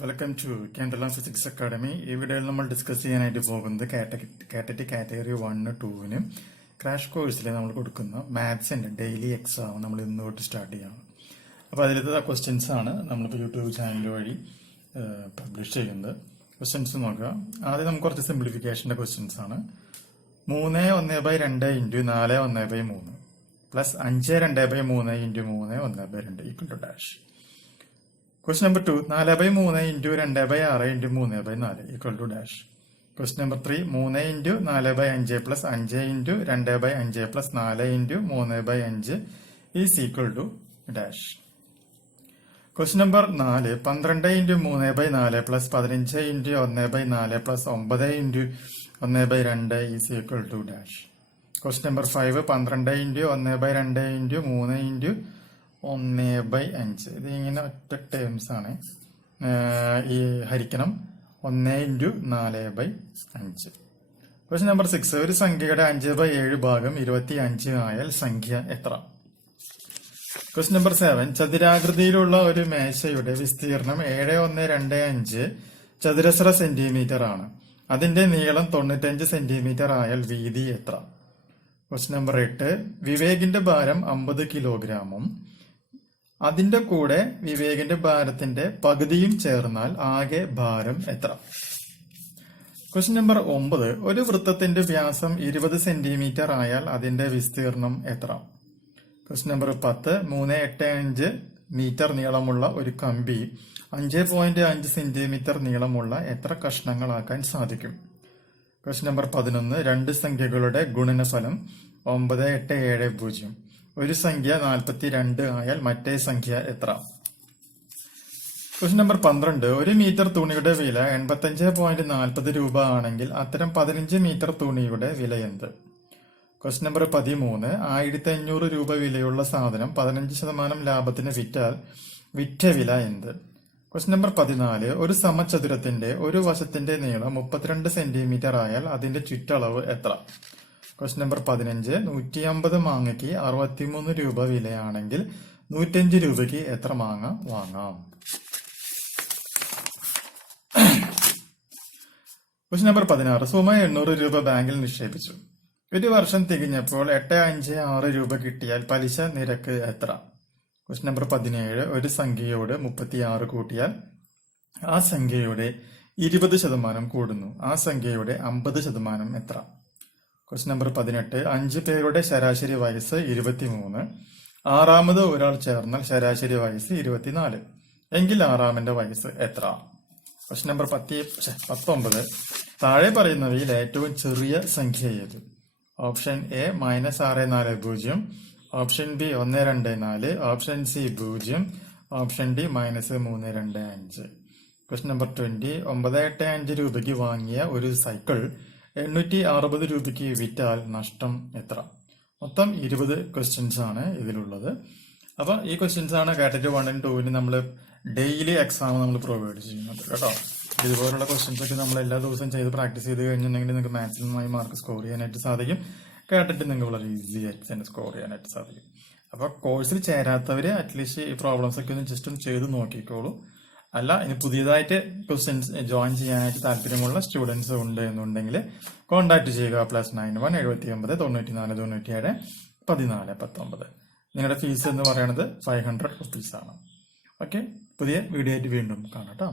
Welcome to K.TET physics academy. ഈ വീഡിയോയിൽ നമ്മൾ ഡിസ്കസ് ചെയ്യാനായിട്ട് പോകുന്നത് K.TET കാറ്റഗറി 1, 2 ക്രാഷ് കോഴ്സിൽ നമ്മൾ കൊടുക്കുന്ന മാത്സിന്റെ ഡെയിലി എക്സാം നമ്മൾ ഇന്ന് തൊട്ട് സ്റ്റാർട്ട് ചെയ്യണം. അപ്പോൾ അതിലത്തെ ക്വസ്റ്റ്യൻസ് ആണ് നമ്മളിപ്പോൾ യൂട്യൂബ് ചാനൽ വഴി പബ്ലിഷ് ചെയ്യുന്നത്. ക്വസ്റ്റ്യൻസ് നോക്കുക. ആദ്യം നമുക്ക് കുറച്ച് സിംപ്ലിഫിക്കേഷന്റെ ക്വസ്റ്റ്യൻസ് ആണ്. 3 1/2 × 4 1/3 plus 5 2/3 × 3 1/2 equal to dash. Question number 2, 4/3 × 2/6 × 3/4 equal to dash. Question number 3, 3 × 4/5 plus 5 × 2/5 plus 4 × 3/5 is equal to dash. Question number 4, 12 × 3/4 plus 15 × 1/4 plus 9 × 1/2 is equal to dash. Question number 5, 12 × 1/2 × 3 × 1/5 ഇത് ഇങ്ങനെ ഒറ്റ ടേംസ് ആണ്. ഈ ഹരിക്കണം 1 × 4/5. ക്വസ്റ്റ്യൻ നമ്പർ 6, ഒരു സംഖ്യയുടെ 5/7 ഭാഗം 25 ആയാൽ സംഖ്യ എത്ര? ക്വസ്റ്റ്യൻ നമ്പർ 7, ചതുരാകൃതിയിലുള്ള ഒരു മേശയുടെ വിസ്തീർണം 7125 ചതുരശ്ര സെന്റിമീറ്റർ ആണ്. അതിന്റെ നീളം 95 സെന്റിമീറ്റർ ആയാൽ വീതി എത്ര? ക്വസ്റ്റ്യൻ നമ്പർ 8, വിവേകിന്റെ ഭാരം 50 കിലോഗ്രാമും അതിന്റെ കൂടെ വിവേകിന്റെ ഭാരത്തിന്റെ പകുതിയും ചേർന്നാൽ ആകെ ഭാരം എത്ര? ക്വസ്റ്റ്യൻ നമ്പർ 9, ഒരു വൃത്തത്തിന്റെ വ്യാസം 20 സെന്റിമീറ്റർ ആയാൽ അതിന്റെ വിസ്തീർണം എത്ര? ക്വസ്റ്റ്യൻ നമ്പർ 10, 385 മീറ്റർ നീളമുള്ള ഒരു കമ്പി 5.5 സെന്റിമീറ്റർ നീളമുള്ള എത്ര കഷ്ണങ്ങളാക്കാൻ സാധിക്കും? ക്വസ്റ്റ്യൻ നമ്പർ 11, രണ്ട് സംഖ്യകളുടെ ഗുണനഫലം 9870. ഒരു സംഖ്യ 42 ആയാൽ മറ്റേ സംഖ്യ എത്ര? ക്വസ്റ്റ്യൻ നമ്പർ 12, ഒരു മീറ്റർ തുണിയുടെ വില 85.40 രൂപ ആണെങ്കിൽ അത്തരം 15 മീറ്റർ തുണിയുടെ വില എന്ത്? ക്വസ്റ്റ്യൻ നമ്പർ 13, 1500 രൂപ വിലയുള്ള സാധനം 15% ലാഭത്തിന് വിറ്റാൽ വിറ്റ വില എന്ത്? ക്വസ്റ്റ്യൻ നമ്പർ 14, ഒരു സമചതുരത്തിന്റെ ഒരു വശത്തിന്റെ നീളം 32 സെന്റിമീറ്റർ ആയാൽ അതിന്റെ ചുറ്റളവ് എത്ര? ക്വസ്റ്റ്യൻ നമ്പർ 15, 150 മാങ്ങയ്ക്ക് 63 രൂപ വിലയാണെങ്കിൽ 105 രൂപയ്ക്ക് എത്ര മാങ്ങ വാങ്ങാം? ക്വസ്റ്റ്യൻ നമ്പർ 16, സുമ 800 രൂപ ബാങ്കിൽ നിക്ഷേപിച്ചു. ഒരു വർഷം തികഞ്ഞപ്പോൾ 856 രൂപ കിട്ടിയാൽ പലിശ നിരക്ക് എത്ര? ക്വസ്റ്റ്യൻ നമ്പർ 17, ഒരു സംഖ്യയോട് 36 കൂട്ടിയാൽ ആ സംഖ്യയുടെ 20% കൂടുന്നു. ആ സംഖ്യയുടെ 50% എത്ര? ക്വസ്റ്റ്യൻ നമ്പർ 18, 5 പേരുടെ ശരാശരി വയസ്സ് 23. ആറാമത് ഒരാൾ ചേർന്നാൽ ശരാശരി വയസ്സ് 24. എങ്കിൽ ആറാമന്റെ വയസ്സ് എത്ര? ക്വസ്റ്റ്യൻ നമ്പർ 19, താഴെ പറയുന്നവയിൽ ഏറ്റവും ചെറിയ സംഖ്യ ഏത്? Option A -640, option B 124, option C 0, option D -325. Question number 20, 985 രൂപയ്ക്ക് വാങ്ങിയ ഒരു സൈക്കിൾ 860 രൂപയ്ക്ക് വിറ്റാൽ നഷ്ടം എത്ര? മൊത്തം 20 ക്വസ്റ്റ്യൻസ് ആണ് ഇതിലുള്ളത്. അപ്പൊ ഈ ക്വസ്റ്റ്യൻസ് ആണ് K.TET 1 and 2 നമ്മൾ ഡെയിലി എക്സാം നമ്മൾ പ്രൊവൈഡ് ചെയ്യുന്നത് കേട്ടോ. ഇതുപോലുള്ള ക്വസ്റ്റ്യൻസ് ഒക്കെ നമ്മൾ എല്ലാ ദിവസവും ചെയ്ത് പ്രാക്ടീസ് ചെയ്ത് കഴിഞ്ഞിട്ടുണ്ടെങ്കിൽ നിങ്ങൾക്ക് മാക്സിമമായി മാർക്ക് സ്കോർ ചെയ്യാനായിട്ട് സാധിക്കും. K.TET നിങ്ങൾക്ക് വളരെ ഈസി ആയിട്ട് തന്നെ സ്കോർ ചെയ്യാനായിട്ട് സാധിക്കും. അപ്പൊ കോഴ്സിൽ ചേരാത്തവര് അറ്റ്ലീസ്റ്റ് ഈ പ്രോബ്ലംസ് ഒക്കെ ഒന്ന് ജസ്റ്റ് ഒന്ന് ചെയ്ത് നോക്കിക്കോളൂ. അല്ല, ഇനി പുതിയതായിട്ട് ക്വസ്റ്റ്യൻസ് ജോയിൻ ചെയ്യാനായിട്ട് താല്പര്യമുള്ള സ്റ്റുഡൻസ് ഉണ്ട് എന്നുണ്ടെങ്കിൽ കോൺടാക്ട് ചെയ്യുക. +91 79 94 97 14 19. നിങ്ങളുടെ ഫീസ് എന്ന് പറയുന്നത് 500 rupees ആണ്. ഓക്കെ, പുതിയ വീഡിയോ ആയിട്ട് വീണ്ടും കാണാം കേട്ടോ.